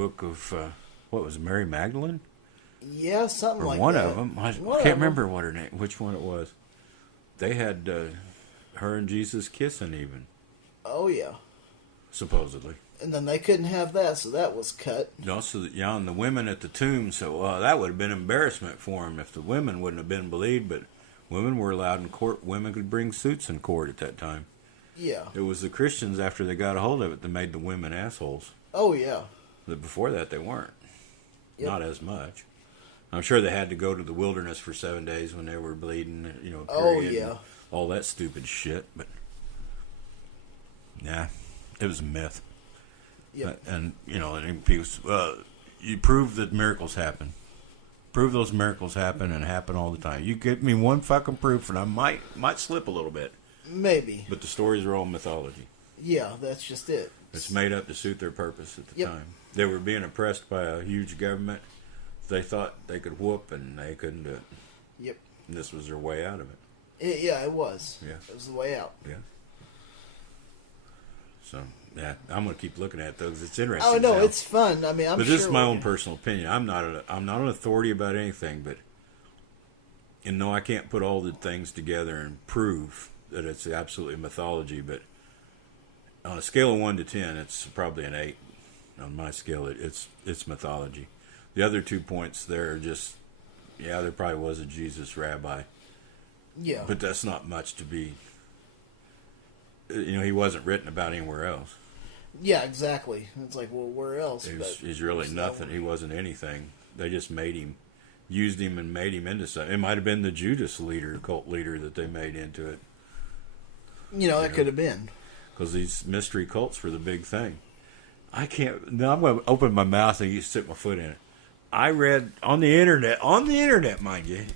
book of what was it, Mary Magdalene Yeah, something or like one that. of them. I One of can't 'em. remember what her name, which one it was. They had her and Jesus kissing, even Oh yeah, supposedly. and then they couldn't have that, so that was cut. And also, yeah, and the women at the tomb. So that would have been embarrassment for him if the women wouldn't have been believed. But women were allowed in court. Women could bring suits in court at that time. Yeah. It was the Christians after they got a hold of it that made the women assholes. Oh yeah. But before that, they weren't. Yep. Not as much. I'm sure they had to go to the wilderness for 7 days when they were bleeding, period, Oh, yeah. and all that stupid shit. But, yeah, it was a myth. Yep. And people, you prove that miracles happen. Prove those miracles happen and happen all the time. You give me one fucking proof and I might slip a little bit. Maybe. But the stories are all mythology. Yeah, that's just it. It's made up to suit their purpose at the Yep. time. They were being oppressed by a huge government. They thought they could whoop, and they couldn't do it. Yep. And this was their way out of it. Yeah, it was. Yeah. It was the way out. Yeah. So, yeah, I'm going to keep looking at those. It's interesting. Oh no, now. it's fun. I mean, I'm But sure this is my we're own gonna- personal opinion. I'm not an authority about anything, but no, I can't put all the things together and prove that it's absolutely mythology. But on a scale of 1 to 10, it's probably an 8. On my scale, it's mythology. The other 2 points there are just, yeah, there probably was a Jesus rabbi, Yeah. but that's not much to be. He wasn't written about anywhere else. Yeah, exactly. It's like, well, where else? He's really there's nothing. no- He wasn't anything. They just used him and made him into something. It might have been the Judas leader, cult leader, that they made into it. That could have been. Because these mystery cults were the big thing. I can't. Now I'm going to open my mouth and you stick my foot in it. I read on the internet, mind you,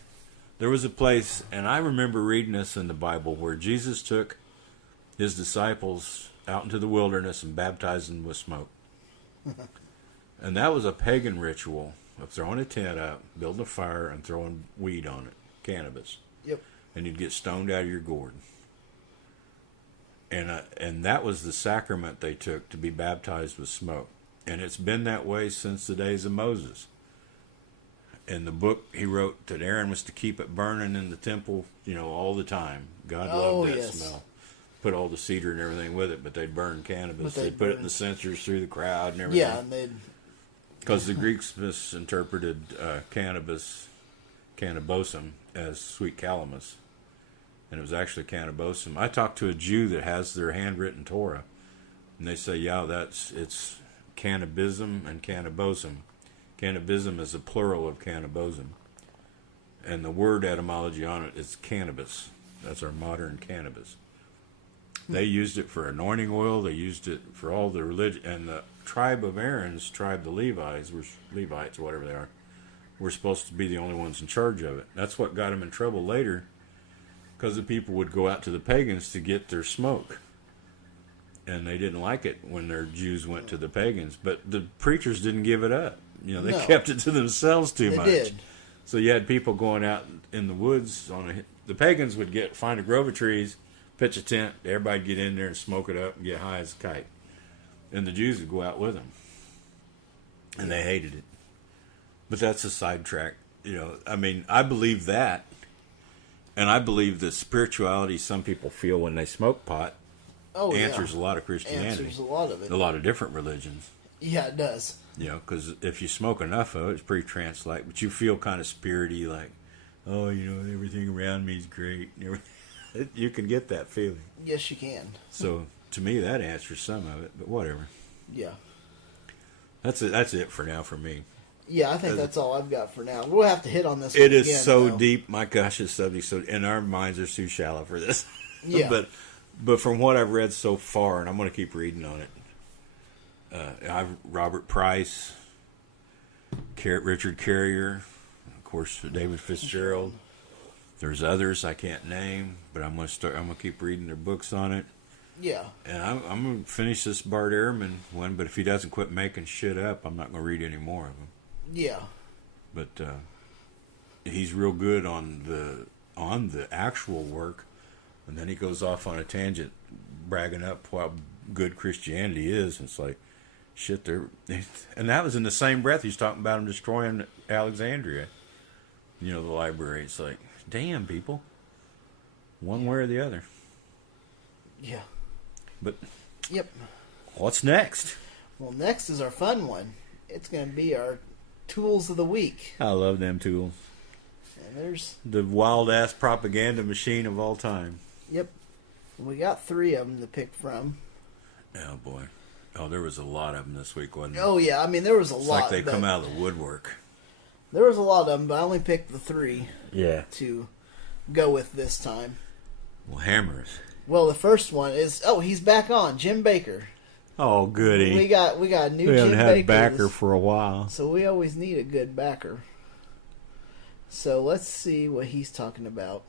there was a place, and I remember reading this in the Bible, where Jesus took his disciples out into the wilderness and baptized them with smoke. And that was a pagan ritual of throwing a tent up, building a fire, and throwing weed on it, cannabis. Yep. And you'd get stoned out of your gourd. And that was the sacrament they took to be baptized with smoke. And it's been that way since the days of Moses. In the book, he wrote that Aaron was to keep it burning in the temple, all the time. God loved that smell. Put all the cedar and everything with it, but they'd burn cannabis. They'd put it in the censers through the crowd and everything. Yeah, and they'd. Because the Greeks misinterpreted cannabosum, as sweet calamus. And it was actually cannabosum. I talked to a Jew that has their handwritten Torah, and they say, yeah, it's cannabism and cannabosum. Cannabism is a plural of cannabosum. And the word etymology on it is cannabis. That's our modern cannabis. They used it for anointing oil. They used it for all the religion. And the tribe of Aaron's tribe, the Levites, whatever they are, were supposed to be the only ones in charge of it. That's what got them in trouble later, because the people would go out to the pagans to get their smoke. And they didn't like it when their Jews went to the pagans. But the preachers didn't give it up. They kept it to themselves too much. They did. So you had people going out in the woods. The pagans would find a grove of trees, pitch a tent, everybody'd get in there and smoke it up and get high as a kite. And the Jews would go out with them. And they hated it. But that's a sidetrack. I believe that. And I believe the spirituality some people feel when they smoke pot answers a lot of Christianity. Answers a lot of it. A lot of different religions. Yeah, it does. Because if you smoke enough of it, it's pretty trance-like. But you feel kind of spirity, like, oh, everything around me is great. You can get that feeling. Yes, you can. So, to me, that answers some of it. But whatever. Yeah. That's it for now for me. Yeah, I think that's all I've got for now. We'll have to hit on this. It one is again, so though. deep. My gosh, this subject and our minds are too shallow for this. Yeah. But from what I've read so far, and I'm going to keep reading on it, Robert Price, Richard Carrier, of course, David Fitzgerald. There's others I can't name, but I'm going to keep reading their books on it. Yeah. And I'm going to finish this Bart Ehrman one, but if he doesn't quit making shit up, I'm not going to read any more of them. Yeah. But he's real good on the actual work, and then he goes off on a tangent, bragging up how good Christianity is. And it's like, shit, and that was in the same breath he's talking about him destroying Alexandria. You know, the library. It's like, damn, people. One way or the other. Yeah. But Yep. what's next? Well, next is our fun one. It's going to be our tools of the week. I love them tools. And there's... The wild-ass propaganda machine of all time. Yep. We got 3 of them to pick from. Oh, boy. Oh, there was a lot of them this week, wasn't there? Oh, yeah. I mean, there was a It's lot. like they come out of the woodwork. There was a lot of them, but I only picked the 3 Yeah. to go with this time. Well, hammers. Well, the first one is... Oh, he's back on. Jim Baker. Oh, goody. We got a new We Jim haven't Baker. had backer for a while. So we always need a good backer. So let's see what he's talking about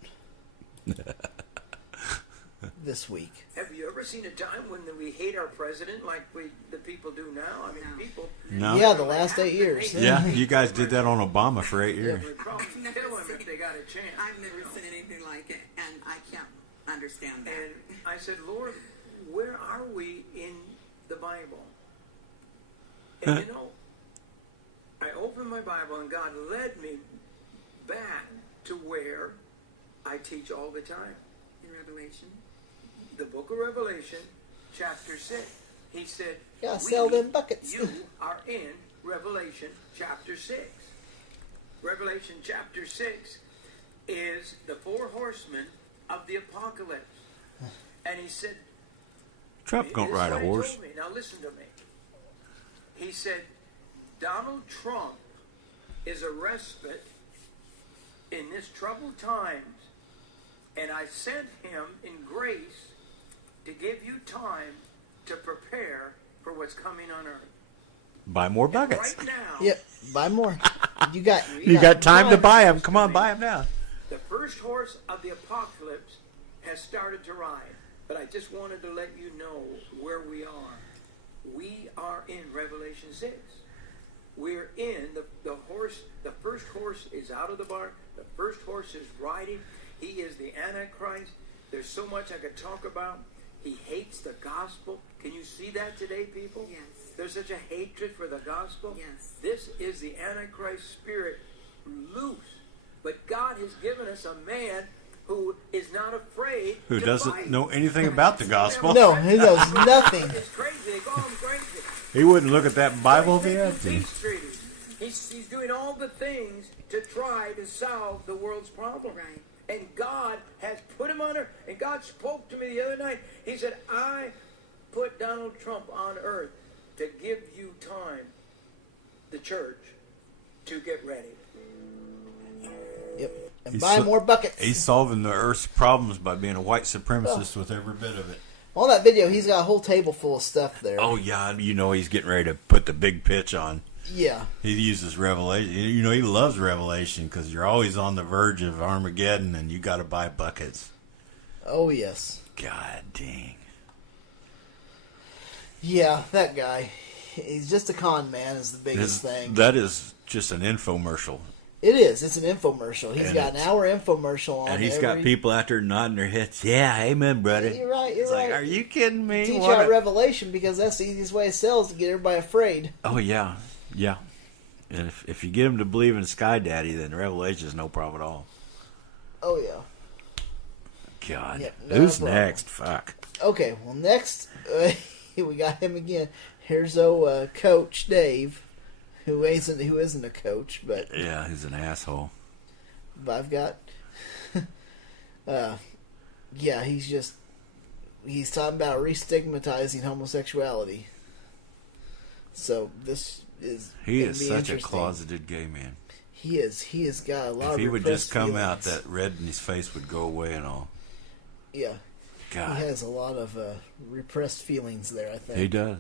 this week. Have you ever seen a time when we hate our president like the people do now? I mean, people... No? Yeah, the last 8 years. Yeah, you guys did that on Obama for 8 years. Would probably kill him if they got a chance. I've never seen anything like it, and I can't understand that. And I said, Lord, where are we in the Bible? And you know, I opened my Bible and God led me back to where I teach all the time. In Revelation. The book of Revelation, chapter 6. He said, Yeah, sell them buckets. You are in Revelation chapter 6. Revelation chapter 6 is the 4 horsemen of the apocalypse. And he said, Trump don't this is ride a what he horse. told me. Now listen to me. He said, Donald Trump is a respite in this troubled times, and I sent him in grace to give you time to prepare for what's coming on earth. Buy more And buckets. right now, Yep, buy more. You got You got time to buy them. Come on, buy them now. the first horse of the apocalypse has started to ride. But I just wanted to let you know where we are. We are in Revelation 6. We're in the horse. The first horse is out of the barn. The first horse is riding. He is the Antichrist. There's so much I could talk about. He hates the gospel. Can you see that today, people? Yes. There's such a hatred for the gospel. Yes. This is the Antichrist spirit loose. But God has given us a man who is not afraid Who to doesn't fight. know anything about the gospel? No, he knows nothing. It's crazy. They call him crazy. He wouldn't look at that Bible if he had He's to. peace treaties. He's doing all the things to try to solve the world's problem. Right. And God has put him under. And God spoke to me the other night. He said, I put Donald Trump on earth to give you time, the church, to get ready. Yep, and He's buy so- more buckets. He's solving the earth's problems by being a white supremacist with every bit of it. On that video, he's got a whole table full of stuff there. Oh, yeah, you know he's getting ready to put the big pitch on. Yeah. He uses Revelation. You know, he loves Revelation because you're always on the verge of Armageddon and you got to buy buckets. Oh, yes. God dang. Yeah, that guy. He's just a con man is the biggest thing. That is just an infomercial. It is. It's an infomercial. He's And got an it's- hour infomercial on And he's every... got people out there nodding their heads. Yeah, amen, brother. You're right, you're It's right. like, are you kidding me? Teach What out a- Revelation because that's the easiest way to sell is to get everybody afraid. Oh, yeah. Yeah. And if you get them to believe in Sky Daddy, then Revelation is no problem at all. Oh, yeah. God. Yep, no Who's problem. next? Fuck. Okay, well, next, we got him again. Here's Coach Dave, who isn't a coach, but Yeah, he's an asshole. I've got, yeah, he's talking about restigmatizing homosexuality. So this is He gonna is be such a interesting. closeted gay man. He is. He has got a lot If of he would repressed just come out, feelings. that red in his face would go away and all. Yeah, God, he has a lot of repressed feelings there. I think he does.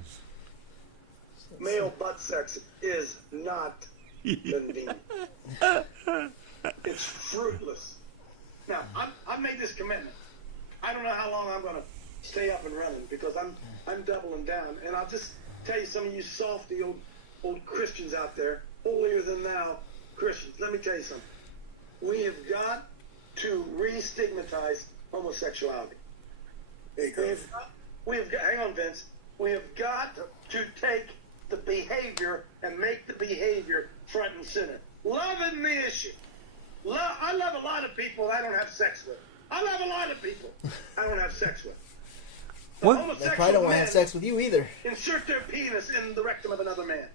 Male butt sex is not convenient. It's fruitless. Now, I've made this commitment. I don't know how long I'm going to stay up and running because I'm doubling down. And I'll just tell you, some of you softy old Christians out there, holier than thou Christians, let me tell you something. We have got to re-stigmatize homosexuality. We have got, hang on, Vince. We have got to take the behavior and make the behavior front and center. Loving the issue. I love a lot of people I don't have sex with. I love a lot of people I don't have sex with. The What? They probably don't want to have sex with you either. Insert their penis in the rectum of another man.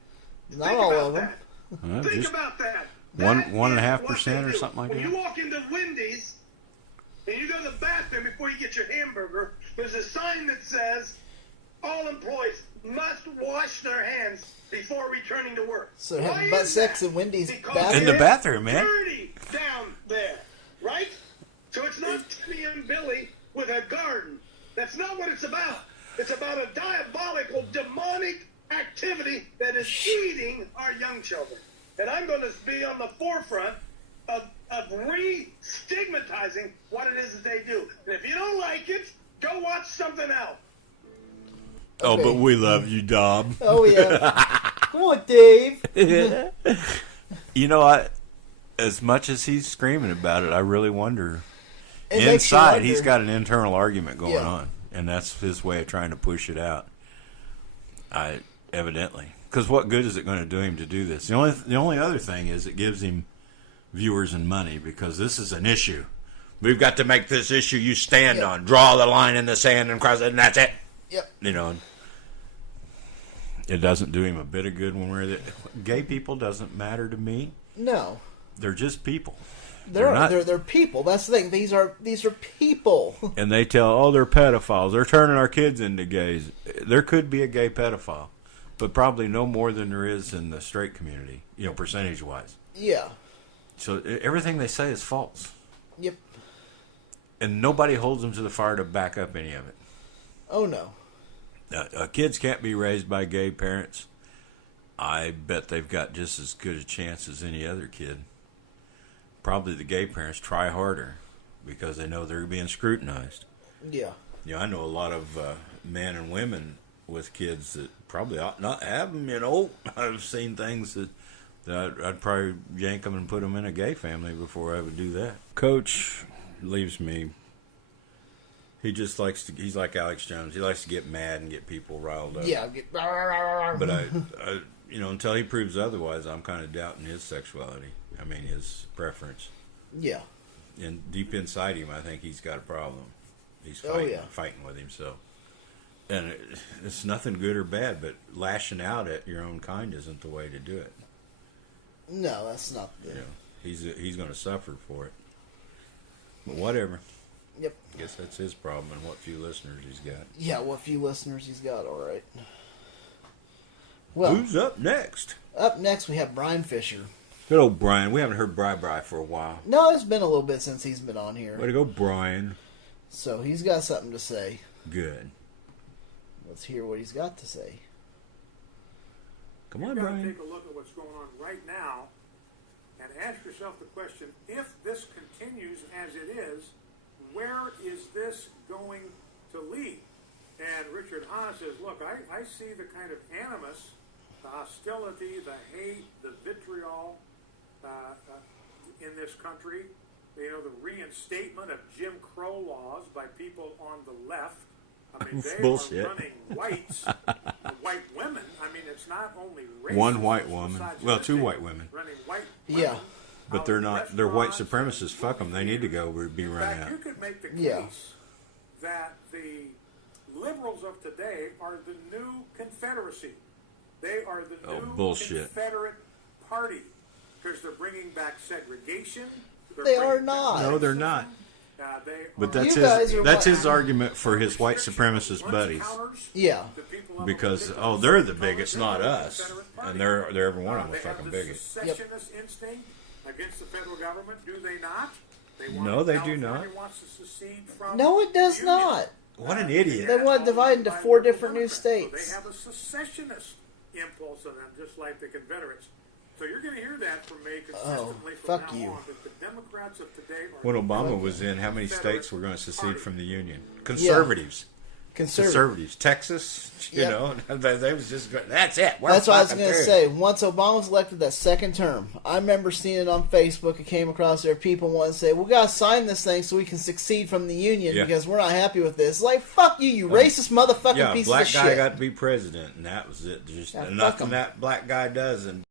Not Think all about of them. that. Well, Think just about that. one- That is 1.5% what or they something like when that? you walk into Wendy's and you go to the bathroom before you get your hamburger, there's a sign that says all employees must wash their hands before returning to work. So they're Why having butt is sex that? in Wendy's Because bathroom? In the it's bathroom, man. dirty down there, right? So it's not Timmy and Billy with a garden. That's not what it's about. It's about a diabolical, demonic activity that is eating our young children. And I'm going to be on the forefront of re-stigmatizing what it is that they do. And if you don't like it, go watch something else. Oh, Okay. but we love you, Dob. Oh, yeah. Come on, Dave. You know, as much as he's screaming about it, I really wonder. It makes you Inside, wonder. he's got an internal argument going Yeah. on, and that's his way of trying to push it out. Evidently, because what good is it going to do him to do this? The only other thing is it gives him viewers and money, because this is an issue. We've got to make this issue you stand Yep. on. Draw the line in the sand and cross it, and that's it. Yep. You know, it doesn't do him a bit of good when we're there. Gay people doesn't matter to me. No. They're just people. They're not- they're people. That's the thing. These are people. And they tell, oh, they're pedophiles. They're turning our kids into gays. There could be a gay pedophile, but probably no more than there is in the straight community, percentage-wise. Yeah. So everything they say is false. Yep. And nobody holds them to the fire to back up any of it. Oh, no. Kids can't be raised by gay parents. I bet they've got just as good a chance as any other kid. Probably the gay parents try harder because they know they're being scrutinized. Yeah. I know a lot of men and women with kids that probably ought not have them, I've seen things that I'd probably yank them and put them in a gay family before I would do that. Coach leaves me. He just likes to, he's like Alex Jones. He likes to get mad and get people riled up. Yeah. But I until he proves otherwise, I'm kind of doubting his sexuality. I mean, his preference. Yeah. And deep inside him, I think he's got a problem. He's Oh, fighting, yeah. fighting with himself. And it's nothing good or bad, but lashing out at your own kind isn't the way to do it. No, that's not the... He's going to suffer for it. But whatever. Yep. I guess that's his problem and what few listeners he's got. Yeah, what few listeners he's got, all right. Well, Who's up next? up next we have Brian Fisher. Good old Brian. We haven't heard Bri for a while. No, it's been a little bit since he's been on here. Way to go, Brian. So he's got something to say. Good. Let's hear what he's got to say. Come on, You've got to Brian. take a look at what's going on right now and ask yourself the question, if this continues as it is, where is this going to lead? And Richard Haas says, look, I see the kind of animus, the hostility, the hate, the vitriol in this country, the reinstatement of Jim Crow laws by people on the left. I mean, they Bullshit. are running whites, white women. I mean, it's not only racist, One white it's woman. misogynistic, Well, two white women. Running white Yeah. women But out they're of not. They're white restaurants supremacists. and Fuck them. They need to go. Be in run fact, out. you could make the case Yeah. that the liberals of today are the new Confederacy. They are the Oh, new bullshit. Confederate Party because they're bringing back segregation. They're They bringing are back not. No, they're racism. not. They But are that's You guys are that's white. his argument for his white supremacist lunch buddies. counters Yeah. to people of a Because particular they're the skin color. bigots, They're not the us, Confederate Party. and they're every one of them They are fucking have the bigots. secessionist instinct against the federal government. Do they not? They want No, they do California not. wants to secede from No, it does the Union. not. What an idiot! They want to divide into 4 different new states. So they have a secessionist impulse in them, just like the Confederates. So you're going to hear that from me consistently from fuck now you. on. That the Democrats of today are When Obama was in, how many states were going to secede from the Union? Conservatives. conservatives. Texas, you Yep. know, they was just going, that's it. We're That's what I was fucking going to through. say. Once Obama was elected that second term, I remember seeing it on Facebook. It came across there. People wanting to say, we got to sign this thing so we can succeed from the union Yeah. because we're not happy with this. Like, fuck you, you racist motherfucking Yeah, piece black of guy shit. got to be president, and that was it. Just Yeah, fuck nothing 'em. that black guy does, and